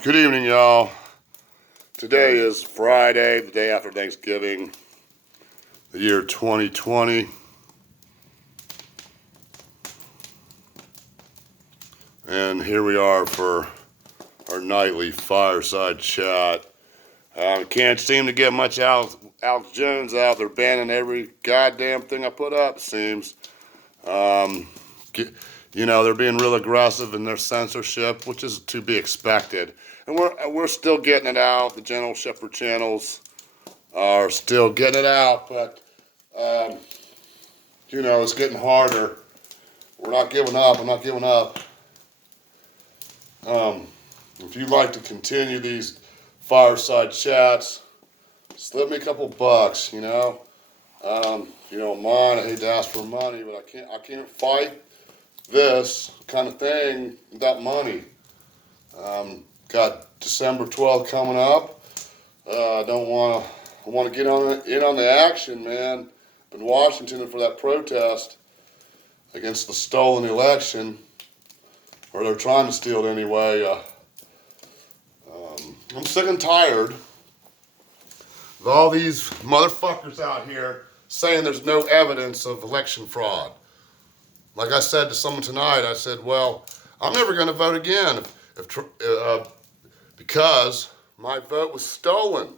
Good evening, y'all. Today is Friday, the day after Thanksgiving, the year 2020. And here we are for our nightly fireside chat. Can't seem to get much Alex Jones out. They're banning every goddamn thing I put up, it seems. They're being real aggressive in their censorship, which is to be expected. And we're still getting it out. The General Shepherd channels are still getting it out, but it's getting harder. We're not giving up. I'm not giving up. If you'd like to continue these fireside chats, slip me a couple bucks. If you don't mind, I hate to ask for money, but I can't fight this kind of thing without money. Got December 12th coming up. I want to get in on the action, man. In Washington for that protest against the stolen election, or they're trying to steal it anyway. I'm sick and tired of all these motherfuckers out here saying there's no evidence of election fraud. Like I said to someone tonight, I said, well, I'm never going to vote again because my vote was stolen.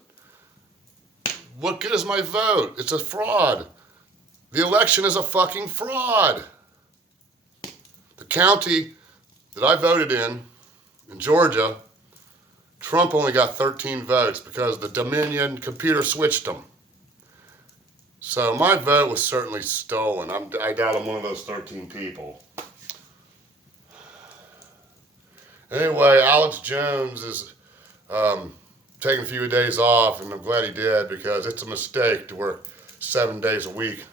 What good is my vote? It's a fraud. The election is a fucking fraud. The county that I voted in Georgia, Trump only got 13 votes because the Dominion computer switched them. So my vote was certainly stolen. I doubt I'm one of those 13 people. Anyway, Alex Jones is taking a few days off, and I'm glad he did because it's a mistake to work 7 days a week,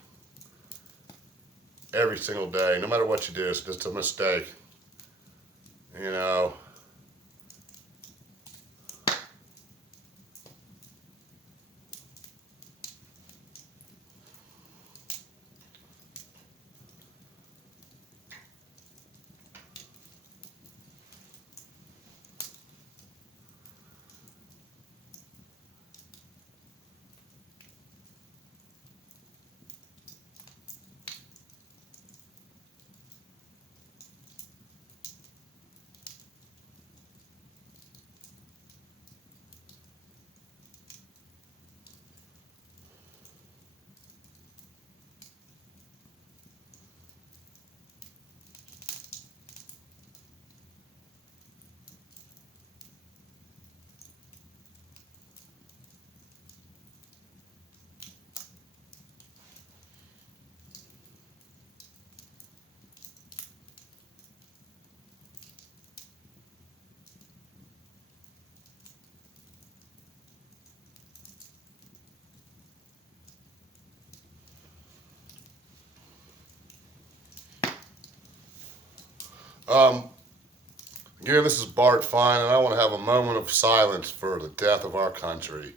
every single day. No matter what you do, it's just a mistake. Again, this is BartFine, and I want to have a moment of silence for the death of our country.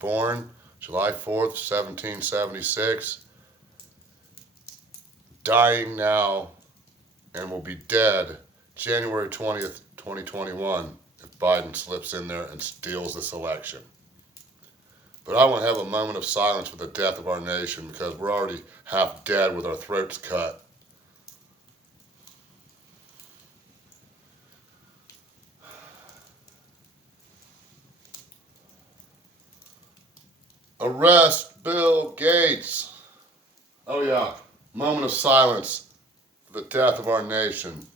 Born July 4th, 1776. Dying now and will be dead January 20th, 2021 if Biden slips in there and steals this election. But I want to have a moment of silence for the death of our nation because we're already half dead with our throats cut. Arrest Bill Gates. Oh yeah, moment of silence for the death of our nation.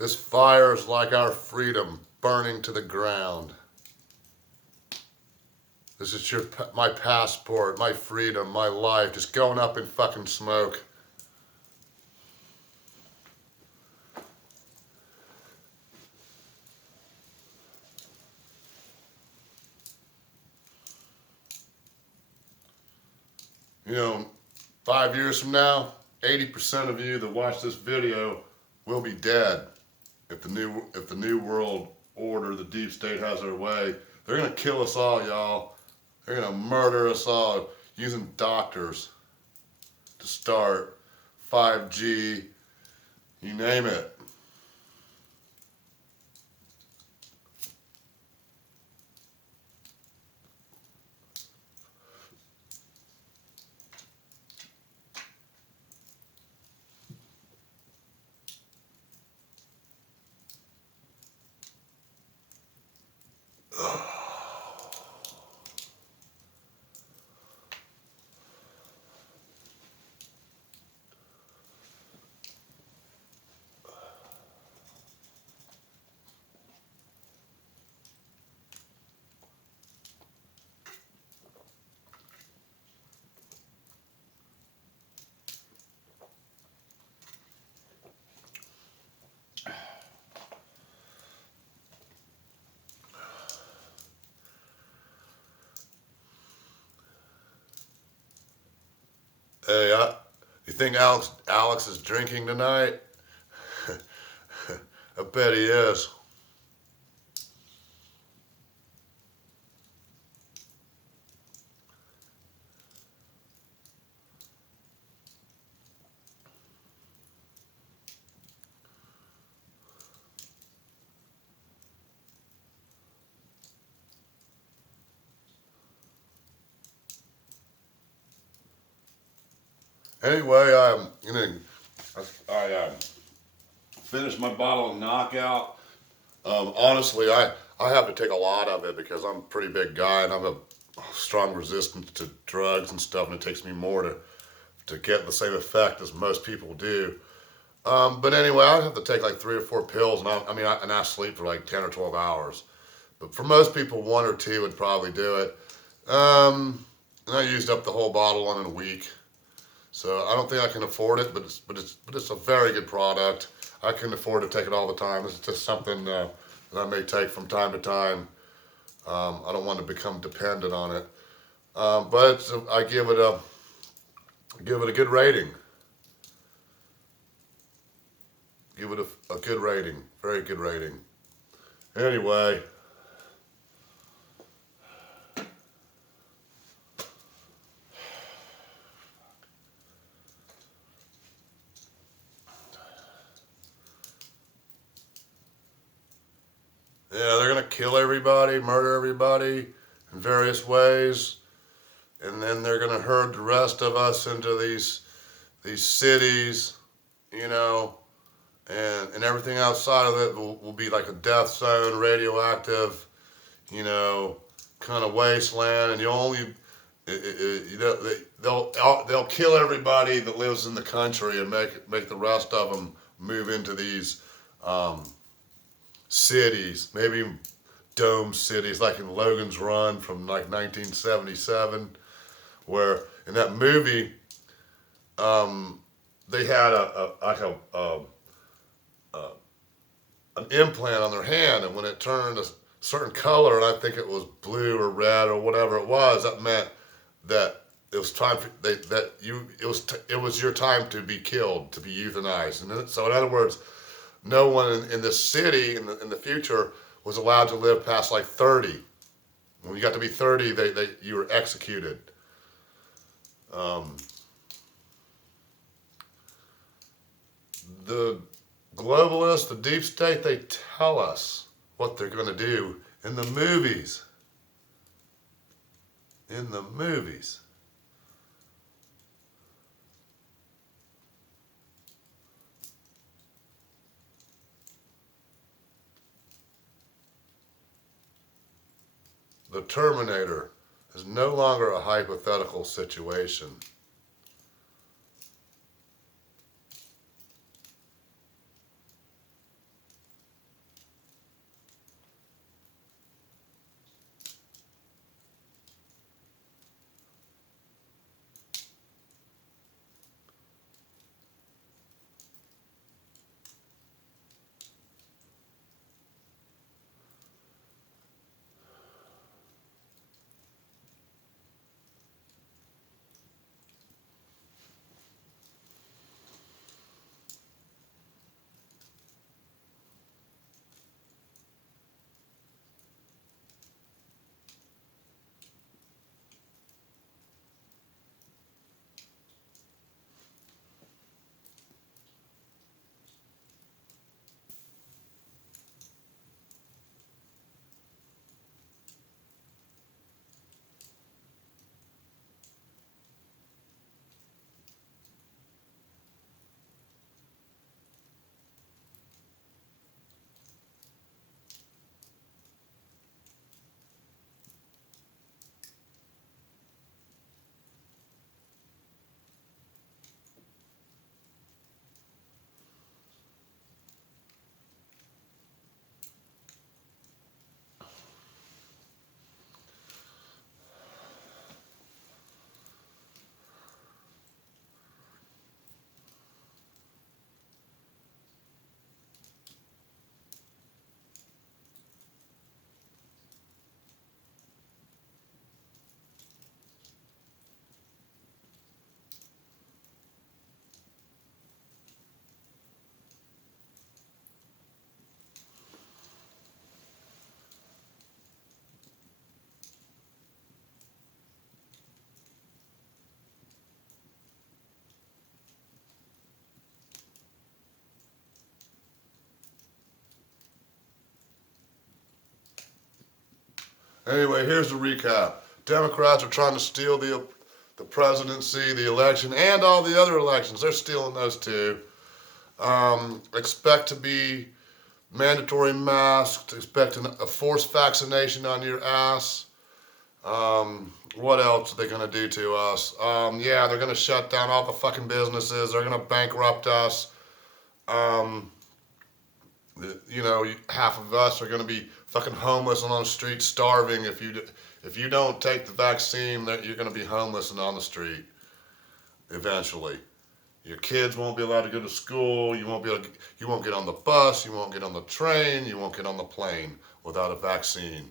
This fire is like our freedom burning to the ground. This is my passport, my freedom, my life, just going up in fucking smoke. You know, 5 years from now, 80% of you that watch this video will be dead. If the new world order, the deep state has their way, they're gonna kill us all, y'all. They're gonna murder us all using doctors to start 5G, you name it. Hey, you think Alex is drinking tonight? I bet he is. Anyway, I finished my bottle of Knockout. Honestly, I have to take a lot of it because I'm a pretty big guy and I have a strong resistance to drugs and stuff, and it takes me more to get the same effect as most people do. But anyway, I have to take like 3 or 4 pills, and I sleep for like 10 or 12 hours. But for most people, 1 or 2 would probably do it. And I used up the whole bottle in a week. So I don't think I can afford it, but it's a very good product. I can afford to take it all the time. It's just something that I may take from time to time. I don't want to become dependent on it. But I give it a good rating. Give it a good rating, very good rating. Anyway. Yeah, they're gonna kill everybody, murder everybody in various ways, and then they're gonna herd the rest of us into these cities, you know, and everything outside of it will be like a death zone, radioactive, you know, kind of wasteland, and they'll kill everybody that lives in the country and make the rest of them move into these cities, maybe dome cities, like in Logan's Run from like 1977, where in that movie they had an implant on their hand, and when it turned a certain color, and I think it was blue or red or whatever it was, that meant that it was time for it was your time to be killed, to be euthanized. And so in other words, no one in this city in the future was allowed to live past like 30. When you got to be 30, you were executed. The globalists, the deep state, they tell us what they're going to do in the movies. In the movies. The Terminator is no longer a hypothetical situation. Anyway, here's the recap. Democrats are trying to steal the presidency, the election, and all the other elections. They're stealing those too. Expect to be mandatory masks. Expect a forced vaccination on your ass. What else are they going to do to us? Yeah, they're going to shut down all the fucking businesses. They're going to bankrupt us. You know, half of us are going to be fucking homeless and on the street starving. If you don't take the vaccine, that you're going to be homeless and on the street eventually. Your kids won't be allowed to go to school. You won't get on the bus. You won't get on the train. You won't get on the plane without a vaccine.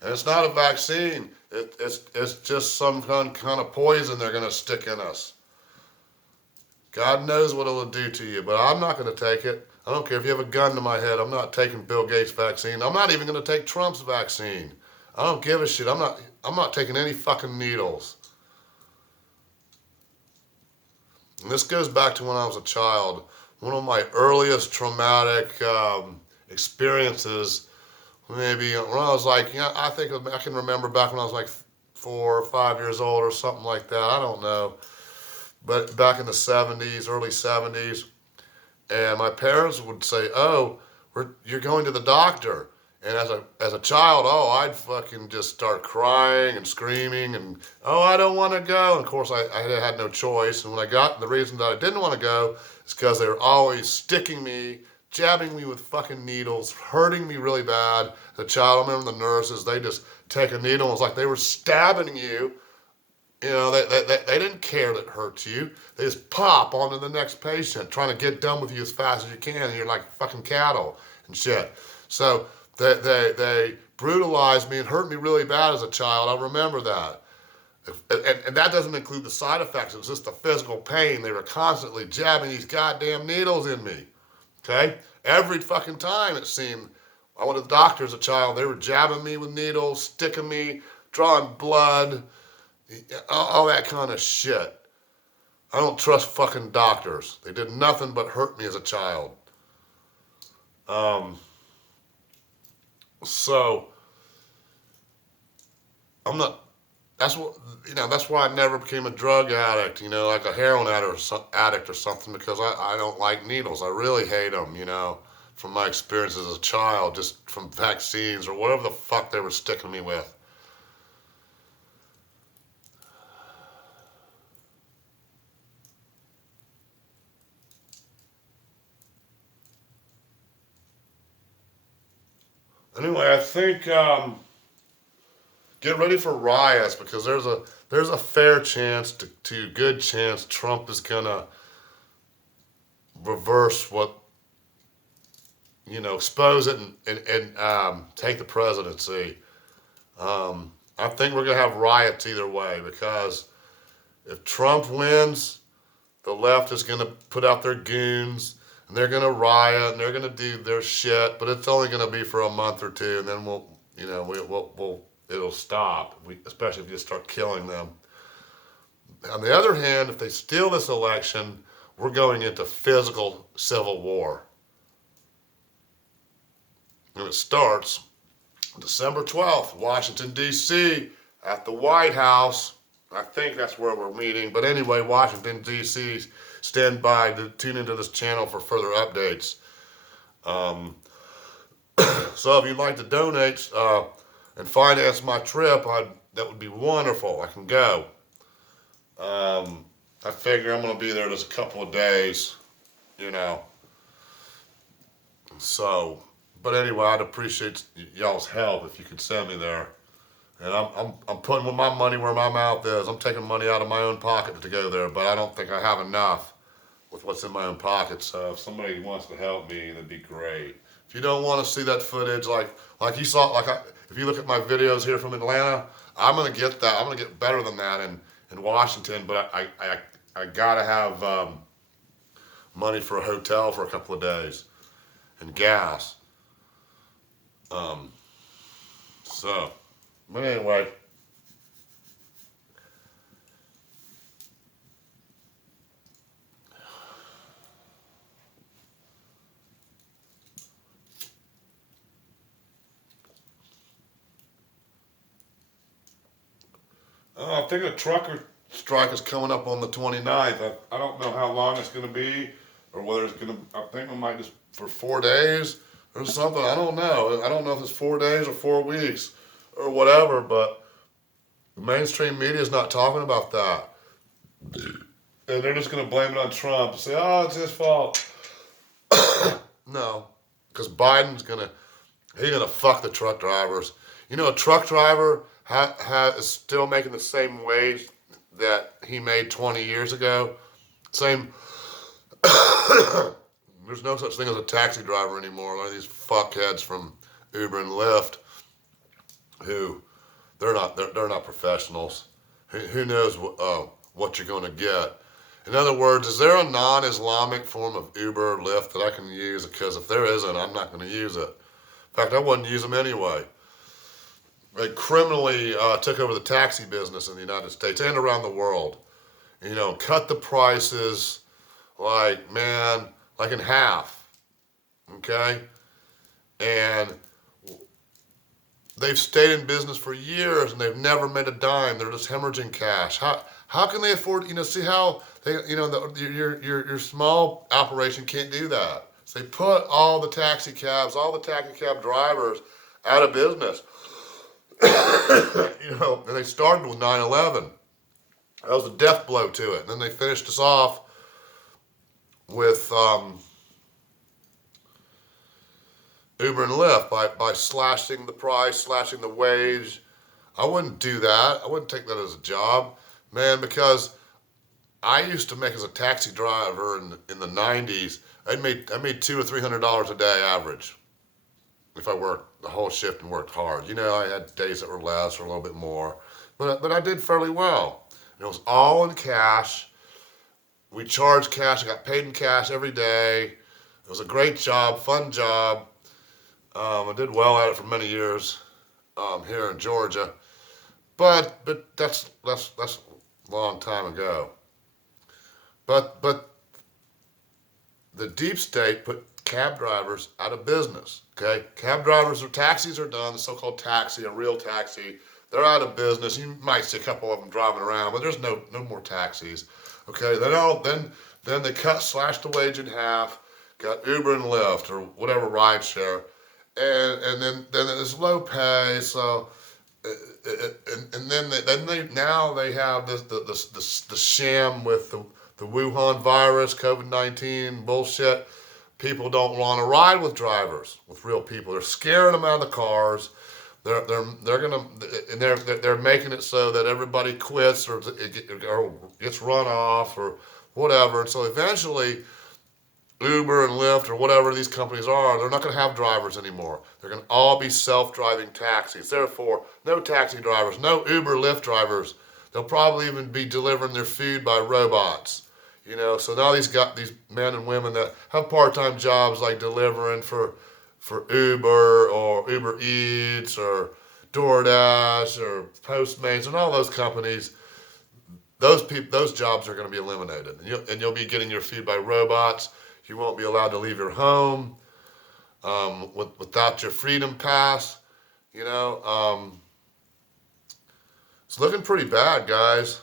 And it's not a vaccine. It's just some kind of poison they're going to stick in us. God knows what it'll do to you, but I'm not going to take it. I don't care if you have a gun to my head. I'm not taking Bill Gates' vaccine. I'm not even going to take Trump's vaccine. I don't give a shit. I'm not taking any fucking needles. And this goes back to when I was a child. One of my earliest traumatic experiences, maybe when I was like, I think I can remember back when I was like 4 or 5 years old or something like that. I don't know. But back in the 70s, early 70s, and my parents would say, "Oh, you're going to the doctor." And as a child, I'd fucking just start crying and screaming and, I don't want to go. And of course, I had no choice. And when the reason that I didn't want to go is because they were always sticking me, jabbing me with fucking needles, hurting me really bad. As a child, I remember the nurses, they just take a needle and it's like they were stabbing you. You know, they didn't care that it hurts you. They just pop onto the next patient, trying to get done with you as fast as you can. And you're like fucking cattle and shit. So they brutalized me and hurt me really bad as a child. I remember that. And that doesn't include the side effects. It was just the physical pain. They were constantly jabbing these goddamn needles in me. Okay? Every fucking time it seemed. I went to the doctor as a child. They were jabbing me with needles, sticking me, drawing blood, all that kind of shit. I don't trust fucking doctors. They did nothing but hurt me as a child. So I'm not. That's why I never became a drug addict. Like a heroin addict or something, because I don't like needles. I really hate them. From my experiences as a child, just from vaccines or whatever the fuck they were sticking me with. Anyway, I think get ready for riots, because there's a fair chance to good chance Trump is gonna reverse what, expose it and take the presidency. I think we're gonna have riots either way, because if Trump wins, the left is gonna put out their goons. And they're gonna riot and they're gonna do their shit, but it's only gonna be for a month or two, and then it'll stop. Especially if you just start killing them. On the other hand, if they steal this election, we're going into physical civil war, and it starts December 12th, Washington D.C. at the White House. I think that's where we're meeting. But anyway, Washington D.C. Stand by to tune into this channel for further updates. So if you'd like to donate and finance my trip, that would be wonderful. I can go. I figure I'm going to be there just a couple of days, So, but anyway, I'd appreciate y'all's help if you could send me there. And I'm putting my money where my mouth is. I'm taking money out of my own pocket to go there, but I don't think I have enough with what's in my own pocket. So if somebody wants to help me, that'd be great. If you don't want to see that footage, like you saw, if you look at my videos here from Atlanta, I'm gonna get that. I'm gonna get better than that in Washington. But I gotta have money for a hotel for a couple of days and gas. So. But anyway, I think a trucker strike is coming up on the 29th. I don't know how long it's going to be or whether it's going to, I think we might just for 4 days or something. I don't know. I don't know if it's 4 days or 4 weeks or whatever, but the mainstream media is not talking about that. And they're just going to blame it on Trump and say, oh, it's his fault. No, because Biden's he's going to fuck the truck drivers. You know, a truck driver is still making the same wage that he made 20 years ago. Same. There's no such thing as a taxi driver anymore. A lot of these fuckheads from Uber and Lyft, who they're not professionals. Who knows what you're going to get? In other words, is there a non-Islamic form of Uber or Lyft that I can use? Because if there isn't, I'm not going to use it. In fact, I wouldn't use them anyway. They criminally took over the taxi business in the United States and around the world. You know, cut the prices like in half. Okay? And they've stayed in business for years and they've never made a dime. They're just hemorrhaging cash. How can they afford, see how they, your small operation can't do that. So they put all the taxi cab drivers out of business. And they started with 9/11. That was a death blow to it. And then they finished us off with Uber and Lyft by slashing the price, slashing the wage. I wouldn't do that. I wouldn't take that as a job, man, because I used to make as a taxi driver in the 90s. I made $200 or $300 a day average if I worked the whole shift and worked hard. I had days that were less or a little bit more, but I did fairly well. And it was all in cash. We charged cash. I got paid in cash every day. It was a great job, fun job. I did well at it for many years here in Georgia, but that's a long time ago. But the deep state put cab drivers out of business. Okay, cab drivers or taxis are done. The so-called taxi, a real taxi, they're out of business. You might see a couple of them driving around, but there's no more taxis. Okay, then they slashed the wage in half. Got Uber and Lyft or whatever rideshare, and then it's low pay. So and then they have the sham with the Wuhan virus, COVID-19 bullshit. People don't want to ride with drivers, with real people. They're scaring them out of the cars. They're making it so that everybody quits or gets run off or whatever. And so eventually, Uber and Lyft or whatever these companies are, they're not going to have drivers anymore. They're going to all be self-driving taxis. Therefore, no taxi drivers, no Uber, Lyft drivers. They'll probably even be delivering their food by robots. So now these men and women that have part-time jobs like delivering for Uber or Uber Eats or DoorDash or Postmates and all those companies, those jobs are going to be eliminated. And you'll be getting your food by robots. You won't be allowed to leave your home without your freedom pass. It's looking pretty bad, guys.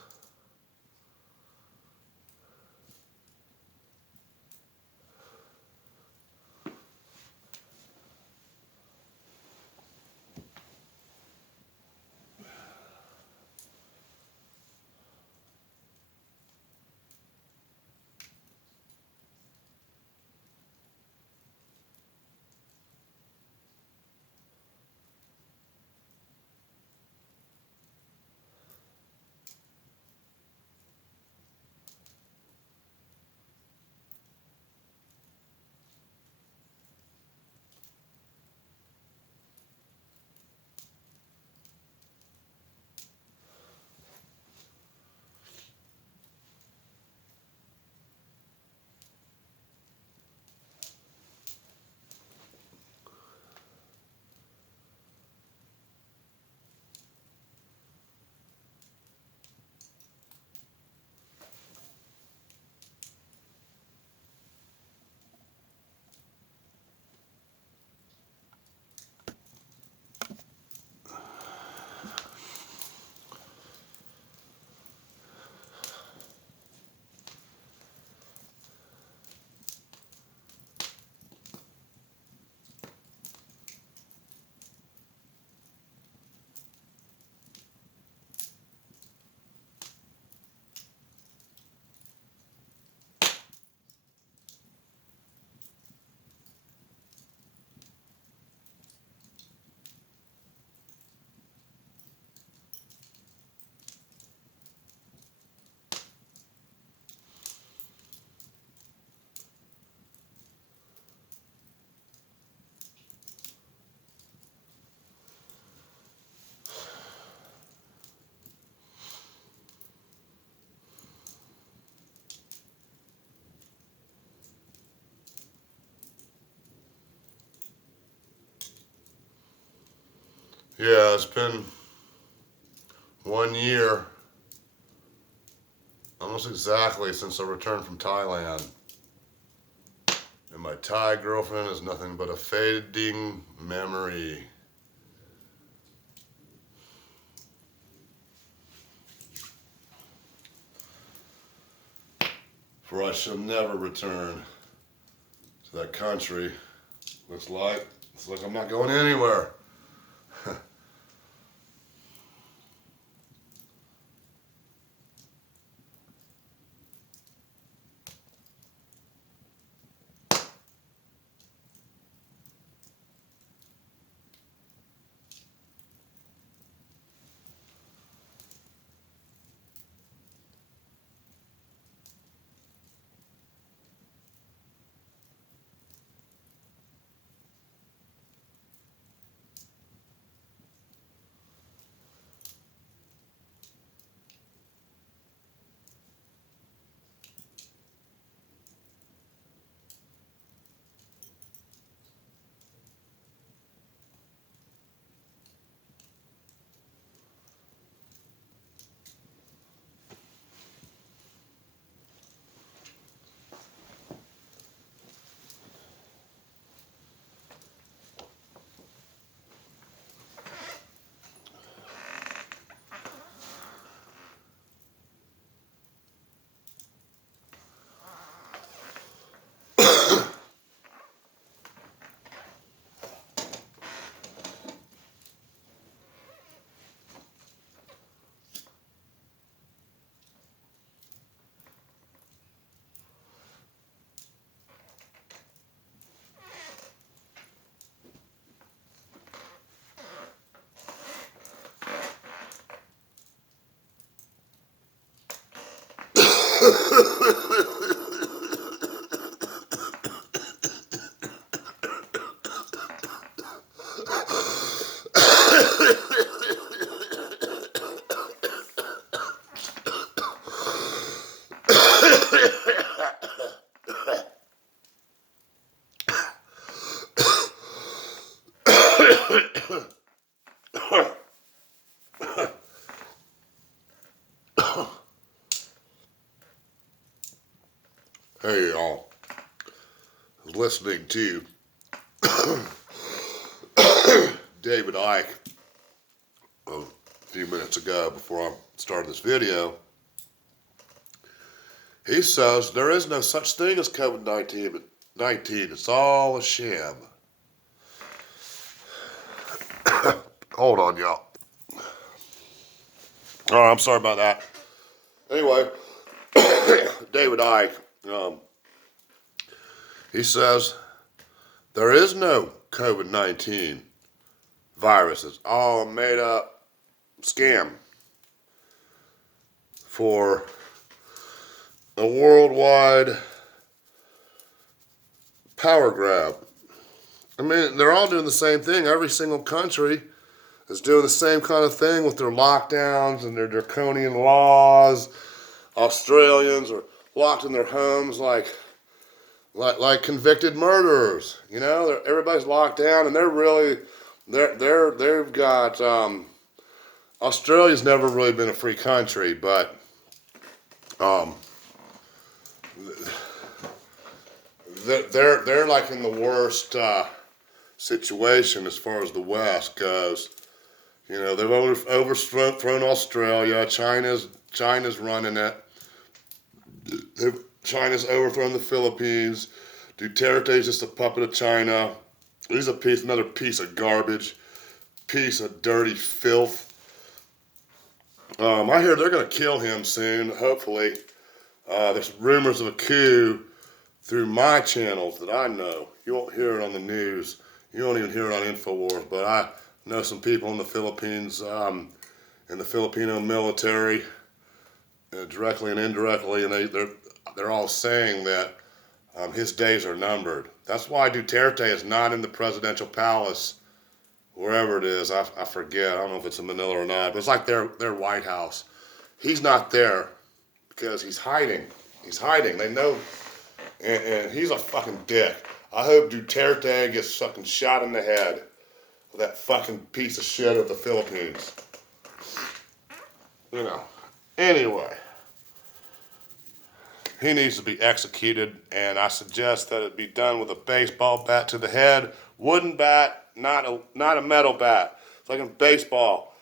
Yeah, it's been 1 year, almost exactly, since I returned from Thailand. And my Thai girlfriend is nothing but a fading memory. For I shall never return to that country. Looks like I'm not going anywhere. Hey y'all, I was listening to David Icke a few minutes ago before I started this video. He says there is no such thing as COVID-19, but 19, it's all a sham. Hold on, y'all. Oh, I'm sorry about that. Anyway, David Icke, he says there is no COVID-19 virus. It's all a made up scam for a worldwide power grab. I mean, they're all doing the same thing. Every single country is doing the same kind of thing with their lockdowns and their draconian laws. Australians are locked in their homes like convicted murderers. You know, everybody's locked down, and they've got. Australia's never really been a free country, but they're like in the worst situation as far as the West goes. You know, they've overthrown Australia. China's running it. China's overthrown the Philippines. Duterte's just a puppet of China. He's another piece of garbage, piece of dirty filth. I hear they're going to kill him soon, hopefully. There's rumors of a coup through my channels that I know. You won't hear it on the news. You won't even hear it on InfoWars, but I know some people in the Philippines, in the Filipino military, directly and indirectly, and they're all saying that his days are numbered. That's why Duterte is not in the presidential palace, wherever it is. I forget. I don't know if it's in Manila or not, but it's like their White House. He's not there because he's hiding. He's hiding. They know, and he's a fucking dick. I hope Duterte gets fucking shot in the head. that fucking piece of shit of the Philippines. You know. Anyway, he needs to be executed, and I suggest that it be done with a baseball bat to the head, wooden bat, not a metal bat. It's like in baseball.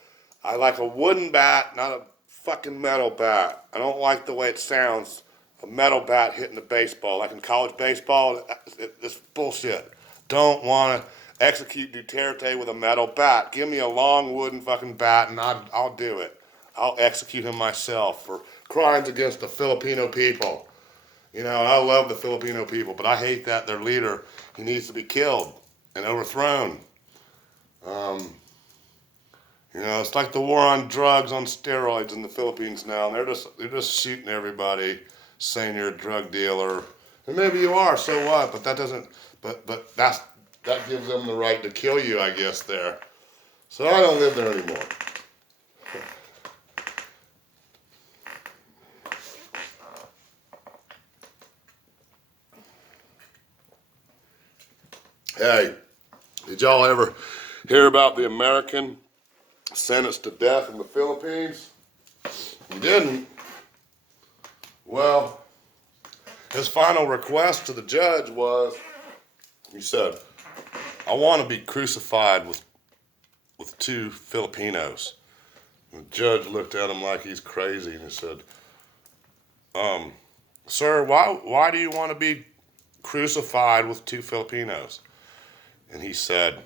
I like a wooden bat, not a fucking metal bat. I don't like the way it sounds. A metal bat hitting the baseball, like in college baseball, it's bullshit. Don't want to execute Duterte with a metal bat. Give me a long wooden fucking bat, and I'll do it. I'll execute him myself for crimes against the Filipino people. You know, and I love the Filipino people, but I hate that their leader, he needs to be killed and overthrown. You know, it's like the war on drugs on steroids in the Philippines now. And they're just shooting everybody, saying you're a drug dealer, and maybe you are. So what? But that doesn't. But that gives them the right to kill you, I guess. There. So I don't live there anymore. Hey, did y'all ever hear about the American sentenced to death in the Philippines? You didn't? Well, his final request to the judge was, he said, I want to be crucified with two Filipinos. And the judge looked at him like he's crazy and he said, sir, why do you want to be crucified with two Filipinos? And he said,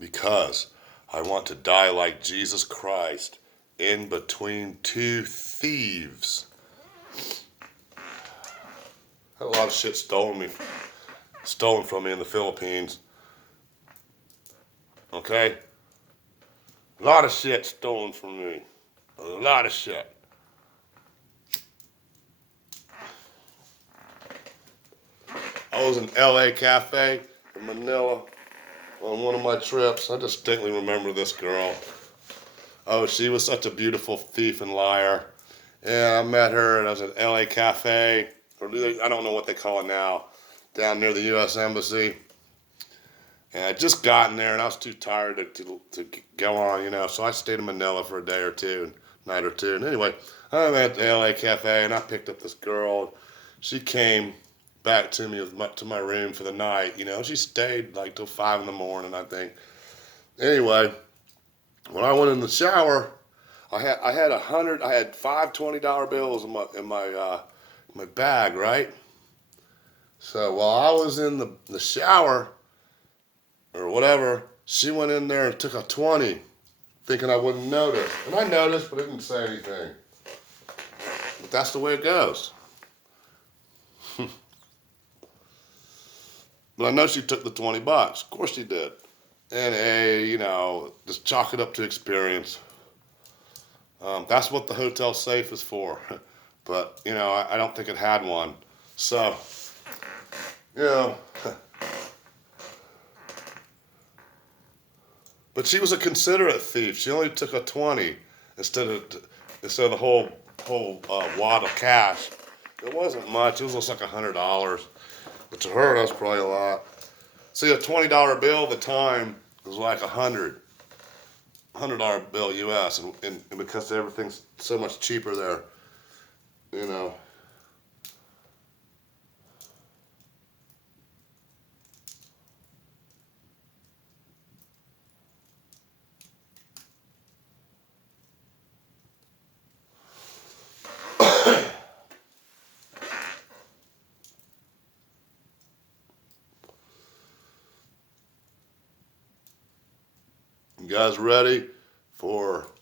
because I want to die like Jesus Christ in between two thieves. Had a lot of shit stolen from me in the Philippines. Okay? A lot of shit stolen from me. A lot of shit. I was in LA Cafe in Manila on one of my trips. I distinctly remember this girl. Oh, she was such a beautiful thief and liar. Yeah, I met her and I was at LA Cafe, or I don't know what they call it now, down near the U.S. Embassy. And I'd just gotten there and I was too tired to go on, you know, so I stayed in Manila for a day or two, night or two. And anyway, I'm at the LA Cafe and I picked up this girl. She came back to me to my room for the night, you know. She stayed like till 5 in the morning, I think. Anyway, when I went in the shower, I had 5 $20 bills in my bag, right? So while I was in the shower or whatever, she went in there and took a 20, thinking I wouldn't notice. And I noticed, but I didn't say anything. But that's the way it goes. But I know she took the $20. Of course she did. And you know, just chalk it up to experience. That's what the hotel safe is for. But, you know, I don't think it had one. So, you know. But she was a considerate thief. She only took a 20 instead of the whole wad of cash. It wasn't much. It was just like $100. But to her, that's probably a lot. See, a $20 bill at the time was like $100 bill US, and because everything's so much cheaper there, you know. You guys ready for